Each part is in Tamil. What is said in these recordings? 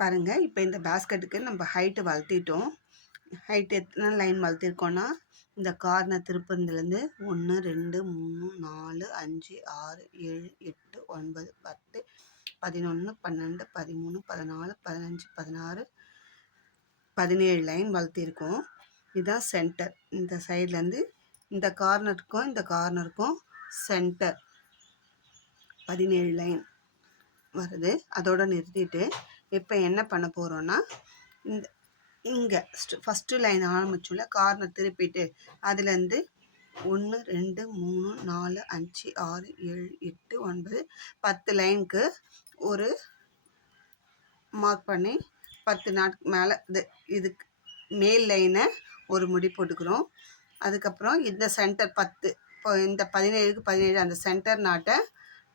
பாருங்கள். இப்போ இந்த பேஸ்கெட்டுக்கு நம்ம ஹைட்டு வளர்த்திட்டோம். ஹைட் எத்தனை லைன் வளர்த்திருக்கோன்னா, இந்த கார்னர் திருப்பந்துலேருந்து 1 2 3 4 5 6 7 8 9 10 11 12 13 14 15 16 17 லைன் வளர்த்திருக்கோம். இதுதான் சென்டர். இந்த சைட்லேருந்து இந்த கார்னருக்கும் இந்த கார்னருக்கும் சென்டர் 17 லைன் வருது. அதோடு நிறுத்திட்டு இப்போ என்ன பண்ண போகிறோன்னா, இந்த இங்கே ஃபஸ்ட்டு லைன் ஆரம்பிச்சோம்ல, கார்னர் திருப்பிட்டு அதுலேருந்து 1 2 3 4 5 6 7 8 9 10 லைனுக்கு ஒரு மார்க் பண்ணி 10 நாட்கு மேலே இதுக்கு மேல் லைனை ஒரு முடி போட்டுக்கிறோம். அதுக்கப்புறம் இந்த சென்டர் 10, இப்போ இந்த 17க்கு 17 அந்த சென்டர் நாட்டை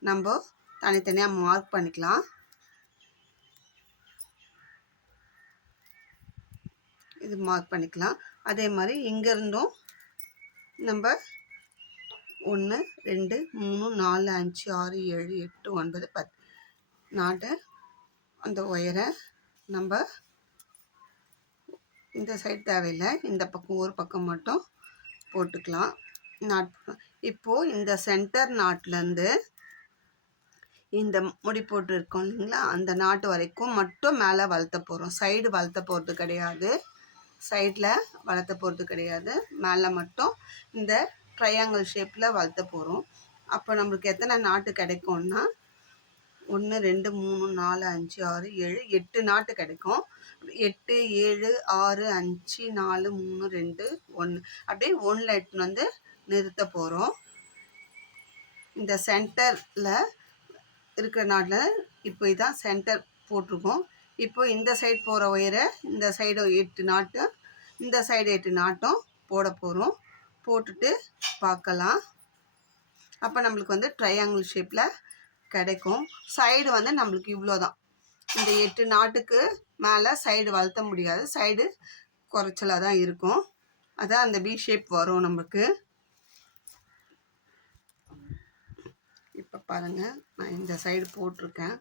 நம்ம தனித்தனியாக மார்க் பண்ணிக்கலாம். இது மார்க் பண்ணிக்கலாம். அதே மாதிரி இங்கேருந்தும் நம்ம 1 2 3 4 5 6 7 8 9 10 நாட்டை அந்த ஒயரை நம்ம இந்த சைடு தேவையில்லை, இந்த பக்கம் ஒரு பக்கம் மட்டும் போட்டுக்கலாம். நாட் இப்போது இந்த சென்டர் நாட்லேருந்து இந்த முடி போட்டு இருக்கோம் இல்லைங்களா, அந்த நாட்டு வரைக்கும் மட்டும் மேலே வளர்த்த போகிறோம். சைடு வளர்த்த போகிறது கிடையாது, சைடில் வளர்த்த போகிறது கிடையாது. மேலே மட்டும் இந்த ட்ரையாங்கிள் ஷேப்பில் வளர்த்த போகிறோம். அப்போ நம்மளுக்கு எத்தனை நாட்டு கிடைக்கும்னா 1 2 3 4 5 6 7 8 நாட்டு கிடைக்கும். 8 7 6 5 4 3 2 1 அப்படியே 1ல் எட்டுன்னு வந்து நிறுத்த போகிறோம். இந்த சென்டரில் இருக்கிற நாட்டில் இப்போ இதான் சென்டர் போட்டிருக்கோம். இப்போ இந்த சைடு போகிற ஒயரை இந்த சைடு 8 நாட்டும் இந்த சைடு 8 நாட்டும் போட போகிறோம். போட்டுட்டு பார்க்கலாம். அப்போ நம்மளுக்கு வந்து ட்ரையாங்கிள் ஷேப்பில் கிடைக்கும். சைடு வந்து நம்மளுக்கு இவ்வளோ தான். இந்த 8 நாட்டுக்கு மேலே சைடு வளர்த்த முடியாது, சைடு குறைச்சலாக தான் இருக்கும். அதான் அந்த வி ஷேப் வரும் நமக்கு. இப்போ பாருங்கள், நான் இந்த சைடு போட்டிருக்கேன்.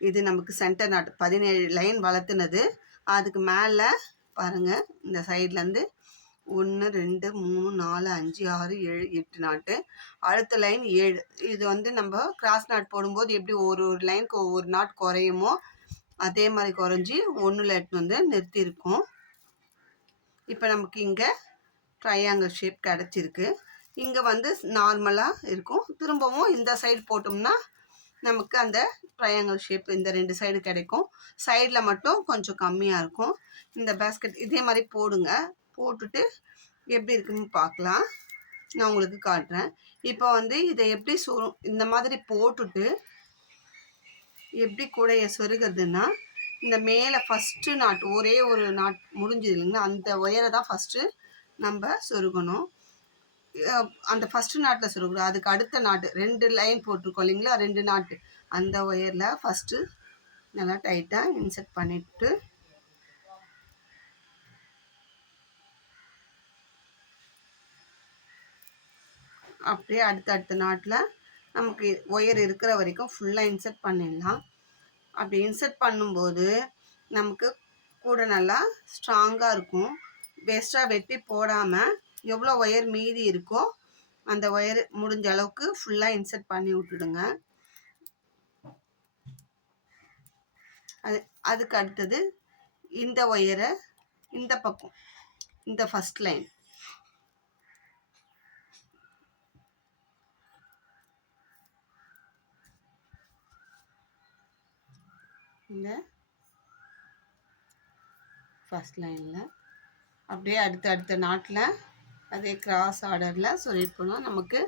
இது நமக்கு சென்டர் நாட்டு 17 லைன் வளர்த்துனது. அதுக்கு மேலே பாருங்கள், இந்த சைட்லேருந்து 1 2 3 4 5 6 7 8 நாட்டு. அடுத்த லைன் 7. இது வந்து நம்ம கிராஸ் நாட் போடும்போது எப்படி ஒரு லைனுக்கு ஒவ்வொரு நாட் குறையுமோ அதே மாதிரி குறைஞ்சி 1ல் எட்டு வந்து நிறுத்தியிருக்கோம். இப்போ நமக்கு இங்கே ட்ரையாங்கிள் ஷேப் கிடச்சிருக்கு. இங்கே வந்து நார்மலாக இருக்கும். திரும்பவும் இந்த சைடு போட்டோம்னா நமக்கு அந்த ட்ரையாங்கிள் ஷேப் இந்த 2 சைடு கிடைக்கும். சைடில் மட்டும் கொஞ்சம் கம்மியாக இருக்கும். இந்த பேஸ்கெட் இதே மாதிரி போடுங்க. போட்டுட்டு எப்படி இருக்குன்னு பார்க்கலாம். நான் உங்களுக்கு காட்டுறேன். இப்போ வந்து இதை எப்படி இந்த மாதிரி போட்டுட்டு எப்படி கூடைய சொருகிறதுன்னா, இந்த மேலே ஃபஸ்ட்டு நாட் ஒரே ஒரு நாட் முடிஞ்சது இல்லைங்களா, அந்த ஒயரை தான் ஃபஸ்ட்டு நம்ம சொருகணும். அந்த ஃபஸ்ட்டு நாட்டில் சொருகணும். அதுக்கு அடுத்த நாட்டு 2 லைன் போட்டிருக்கோம் இல்லைங்களா, 2 நாட்டு, அந்த ஒயரில் ஃபஸ்ட்டு நல்லா டைட்டாக இன்செர்ட் பண்ணிவிட்டு அப்படியே அடுத்த நாட்டில் நமக்கு ஒயர் இருக்கிற வரைக்கும் ஃபுல்லாக இன்செர்ட் பண்ணிடலாம். அப்படி இன்செர்ட் பண்ணும்போது நமக்கு கூட நல்லா ஸ்ட்ராங்காக இருக்கும். வேஸ்ட்டாக வெட்டி போடாமல் எவ்வளோ ஒயர் மீதி இருக்கோ அந்த ஒயர் முடிஞ்ச அளவுக்கு ஃபுல்லாக இன்செர்ட் பண்ணி விட்டுடுங்க. அதுக்கு அடுத்தது இந்த ஒயரை இந்த பக்கம், இந்த ஃபஸ்ட் லைன் இந்த ஃபஸ்ட் லைனில் அப்படியே அடுத்த நாட்டில் அதே கிராஸ் ஆர்டரில் சொல்லிட்டு போனால் நமக்கு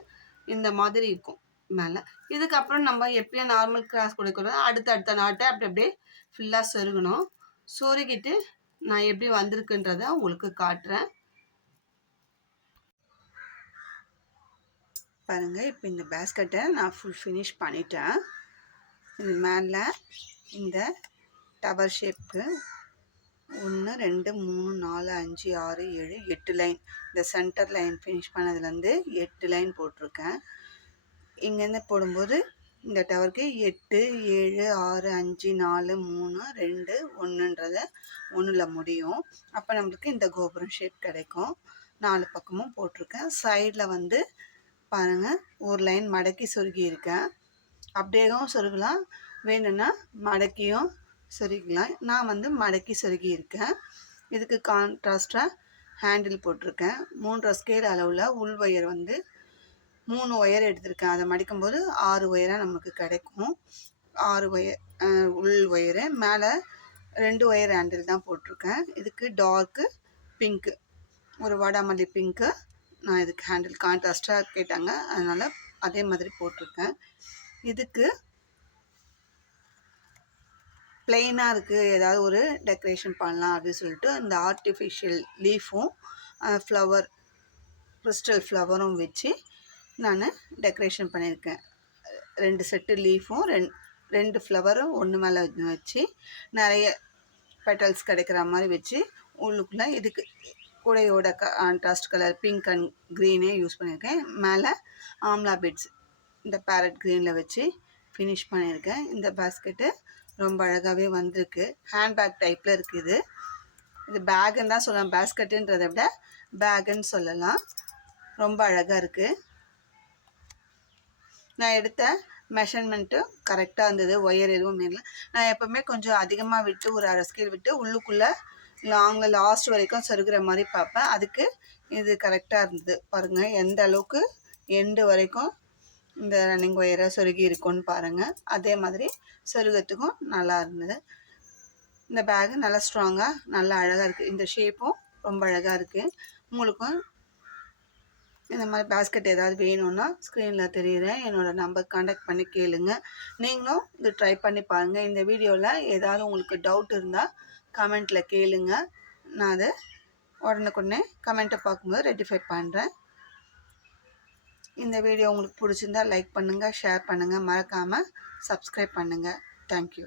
இந்த மாதிரி இருக்கும் மேலே. இதுக்கப்புறம் நம்ம எப்பயும் நார்மல் கிராஸ் கொடுக்கணும். அடுத்த நாட்டை அப்படியே ஃபுல்லாக சொருகணும். சொருகிட்டு நான் எப்படி வந்திருக்குன்றதை உங்களுக்கு காட்டுறேன் பாருங்கள். இப்போ இந்த பேஸ்கெட்டை நான் ஃபுல் ஃபினிஷ் பண்ணிட்டேன். இது மேலே இந்த டவர் ஷேப்புக்கு 1 2 3 4 5 6 7 8 லைன், இந்த சென்டர் லைன் ஃபினிஷ் பண்ணதுலேருந்து 8 லைன் போட்டிருக்கேன். இங்கேருந்து போடும்போது இந்த டவருக்கு 8, 7, 6, 5, 4, 3, 2, 1ன்றத 1ல் முடியும். அப்போ நம்மளுக்கு இந்த கோபுரம் ஷேப் கிடைக்கும். 4 பக்கமும் போட்டிருக்கேன். சைடில் வந்து பாருங்கள், ஒரு லைன் மடக்கி சொருகியிருக்கேன். அப்படியேவும் சொருகலாம், வேணும்னா மடக்கியும் சொருகிக்கலாம். நான் வந்து மடக்கி சொருகியிருக்கேன். இதுக்கு கான்ட்ராஸ்டாக ஹேண்டில் போட்டிருக்கேன். 3 ஸ்கேல் அளவில் உள் ஒயர் வந்து 3 ஒயர் எடுத்திருக்கேன். அதை மடிக்கும்போது 6 ஒயராக நமக்கு கிடைக்கும். 6 ஒயர் உள் ஒயரு, மேலே 2 ஒயர் ஹேண்டில் தான் போட்டிருக்கேன். இதுக்கு டார்க்கு பிங்க்கு, ஒரு வாடாமல்லி பிங்க்கு நான் இதுக்கு ஹேண்டில் கான்ட்ராஸ்டாக கேட்டாங்க, அதனால் அதே மாதிரி போட்டிருக்கேன். இதுக்கு பிளெயினாக இருக்குது, ஏதாவது ஒரு டெக்கரேஷன் பண்ணலாம் அப்படின்னு சொல்லிட்டு இந்த ஆர்டிஃபிஷியல் லீஃபும் ஃப்ளவர் கிறிஸ்டல் ஃப்ளவரும் வச்சு நான் டெக்கரேஷன் பண்ணியிருக்கேன். 2 செட்டு லீஃபும் 2 ஃப்ளவரும் ஒன்று மேலே வச்சு நிறைய பெட்டல்ஸ் கிடைக்கிற மாதிரி வச்சு உள்ளுக்குள்ளே இதுக்கு கூடையோட கான்ட்ராஸ்ட் கலர் பிங்க் அண்ட் க்ரீனே யூஸ் பண்ணியிருக்கேன். மேலே ஆம்லா பீட்ஸ் இந்த பேரட் க்ரீனில் வச்சு ஃபினிஷ் பண்ணியிருக்கேன். இந்த பேஸ்கெட்டு ரொம்ப அழகாகவே வந்திருக்கு. ஹேண்ட்பேக் டைப்பில் இருக்குது. இது பேக்குன்னு தான் சொல்லலாம், பேஸ்கெட்டுன்றதை விட பேக்குன்னு சொல்லலாம். ரொம்ப அழகாக இருக்குது. நான் எடுத்த மெஷர்மெண்ட்டும் கரெக்டாக இருந்தது. ஒயர் எதுவும் இல்லை. நான் எப்போவுமே கொஞ்சம் அதிகமாக விட்டு ஒரு அரை ஸ்கேல் விட்டு உள்ளுக்குள்ளே லாங்கில் லாஸ்ட் வரைக்கும் சொருகிற மாதிரி பார்ப்பேன். அதுக்கு இது கரெக்டாக இருந்தது. பாருங்கள் எந்த அளவுக்கு எண்டு வரைக்கும் இந்த ரன்னிங் ஒயரை சொருகி இருக்கும்னு பாருங்கள். அதே மாதிரி சொருகத்துக்கும் நல்லா இருந்தது. இந்த பேகு நல்லா ஸ்ட்ராங்காக நல்லா அழகாக இருக்குது. இந்த ஷேப்பும் ரொம்ப அழகாக இருக்குது. உங்களுக்கும் இந்த மாதிரி பேஸ்கெட் ஏதாவது வேணும்னா ஸ்க்ரீனில் தெரியுறேன் என்னோடய நம்பர் கான்டாக்ட் பண்ணி கேளுங்க. நீங்களும் இது ட்ரை பண்ணி பாருங்கள். இந்த வீடியோவில் ஏதாவது உங்களுக்கு டவுட் இருந்தால் கமெண்ட்டில் கேளுங்க. நான் அதை உடனுக்குடனே கமெண்ட்டை பார்க்கும்போது ரெட்டிஃபை பண்ணுறேன். இந்த வீடியோ உங்களுக்கு பிடிச்சிருந்தா லைக் பண்ணுங்கள், ஷேர் பண்ணுங்கள், மறக்காமல் சப்ஸ்கிரைப் பண்ணுங்கள். தேங்க்யூ.